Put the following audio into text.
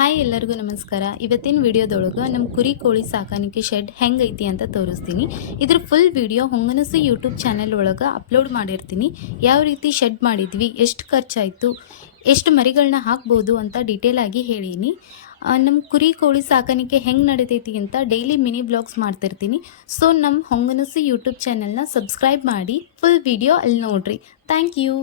Hi ಎಲ್ಲರಿಗೂ ನಮಸ್ಕಾರ. ಇವತ್ತಿನ ವಿಡಿಯೋದೊಳಗೆ ನಮ್ಮ ಕುರಿ ಕೋಳಿ ಸಾಕಾಣಿಕೆ ಶೆಡ್ ಹೆಂಗೈತಿ ಅಂತ ತೋರಿಸ್ತೀನಿ. ಇದ್ರ full video Honganasu YouTube channel ಒಳಗೆ ಅಪ್ಲೋಡ್ ಮಾಡಿರ್ತೀನಿ. ಯಾವ ರೀತಿ ಶೆಡ್ ಮಾಡಿದ್ವಿ, ಎಷ್ಟು ಖರ್ಚಾಯಿತು, ಎಷ್ಟು ಮರಿಗಳನ್ನ ಹಾಕ್ಬೋದು ಅಂತ ಡೀಟೇಲ್ ಆಗಿ ಹೇಳೀನಿ. ನಮ್ಮ ಕುರಿ ಕೋಳಿ ಸಾಕಾಣಿಕೆ ಹೆಂಗೆ ನಡೀತೈತಿ ಅಂತ ಡೈಲಿ ಮಿನಿ ಬ್ಲಾಗ್ಸ್ ಮಾಡ್ತಿರ್ತೀನಿ. ಸೊ ನಮ್ಮ ಹೊಂಗನಸು ಯೂಟ್ಯೂಬ್ ಚಾನೆಲ್ನ ಸಬ್ಸ್ಕ್ರೈಬ್ ಮಾಡಿ ಫುಲ್ ವಿಡಿಯೋ ಅಲ್ಲಿ ನೋಡ್ರಿ. Thank you.